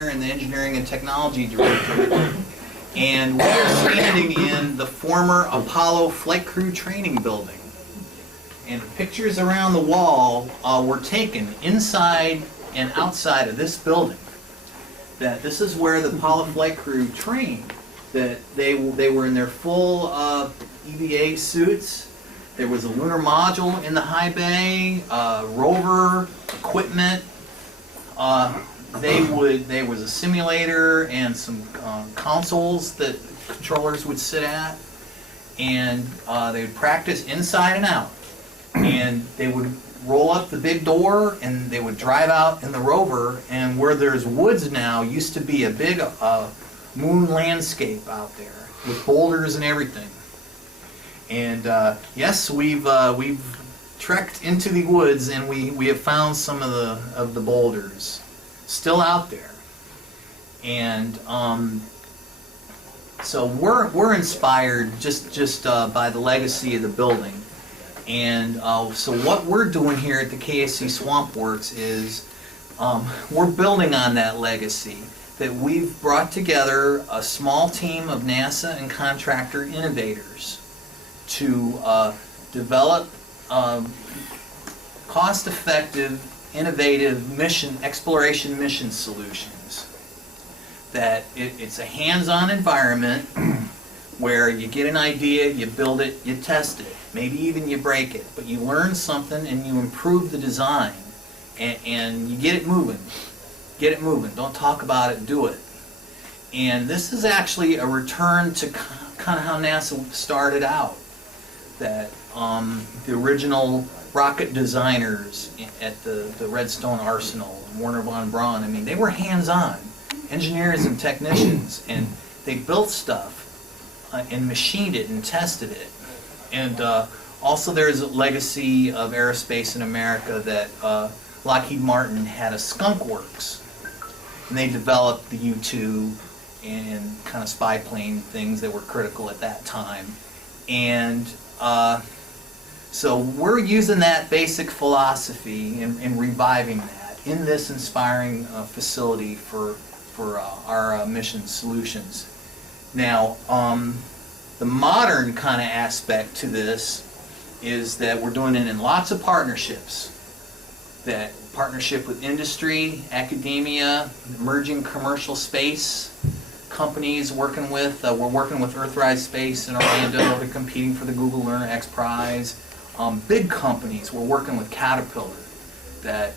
and the Engineering and Technology Director, and we are standing in the former Apollo Flight Crew Training Building. And pictures around the wall were taken inside and outside of this building. That this is where the Apollo Flight Crew trained. That they were in their full EVA suits. There was a lunar module in the high bay, rover equipment. There was a simulator and some consoles that controllers would sit at, and they would practice inside and out. And they would roll up the big door, and they would drive out in the rover. And where there's woods now, used to be a big moon landscape out there with boulders and everything. And yes, we've trekked into the woods, and we have found some of the boulders still out there. And so we're inspired just by the legacy of the building. And so what we're doing here at the KSC Swampworks is we're building on that legacy. That we've brought together a small team of NASA and contractor innovators to develop cost-effective, innovative exploration mission solutions. That it's a hands-on environment where you get an idea, you build it, you test it, maybe even you break it, but you learn something and you improve the design, and you get it moving. Get it moving. Don't talk about it, do it. And this is actually a return to kind of how NASA started out. That the original rocket designers at the Redstone Arsenal, Werner von Braun, I mean, they were hands-on engineers and technicians, and they built stuff and machined it and tested it. And also there's a legacy of aerospace in America that Lockheed Martin had a skunk works, and they developed the U-2 and kind of spy plane things that were critical at that time. And so we're using that basic philosophy and reviving that in this inspiring facility for our mission solutions. Now, the modern kind of aspect to this is that we're doing it in lots of partnerships. That partnership with industry, academia, emerging commercial space companies working with, we're working with Earthrise Space in Orlando. They're competing for the Google Learner X Prize. Big companies, we're working with Caterpillar. That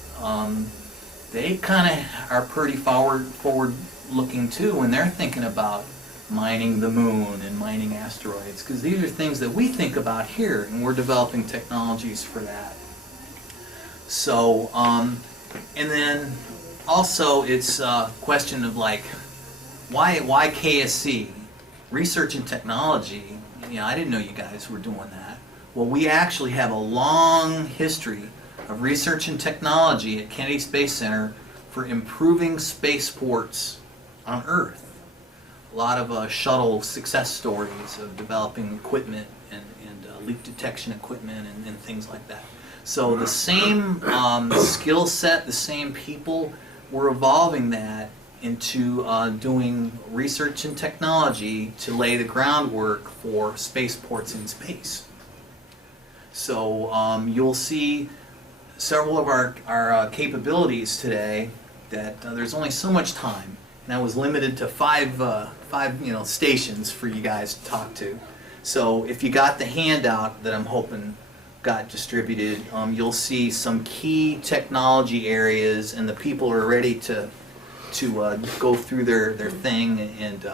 they kind of are pretty forward looking too when they're thinking about mining the moon and mining asteroids, because these are things that we think about here, and we're developing technologies for that. So, and then also it's a question of like, why KSC? Research and technology. You know, I didn't know you guys were doing that. Well, we actually have a long history of research and technology at Kennedy Space Center for improving spaceports on Earth. A lot of shuttle success stories of developing equipment and leak detection equipment and things like that. So the same skill set, the same people, we're evolving that into doing research and technology to lay the groundwork for spaceports in space. So you'll see several of our capabilities today that there's only so much time, and I was limited to five stations for you guys to talk to. So if you got the handout that I'm hoping got distributed, you'll see some key technology areas, and the people are ready to go through their thing, and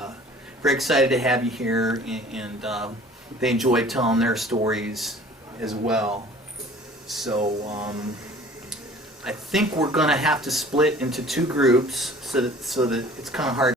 very excited to have you here, and they enjoy telling their stories as well. So I think we're going to have to split into two groups so that it's kind of hard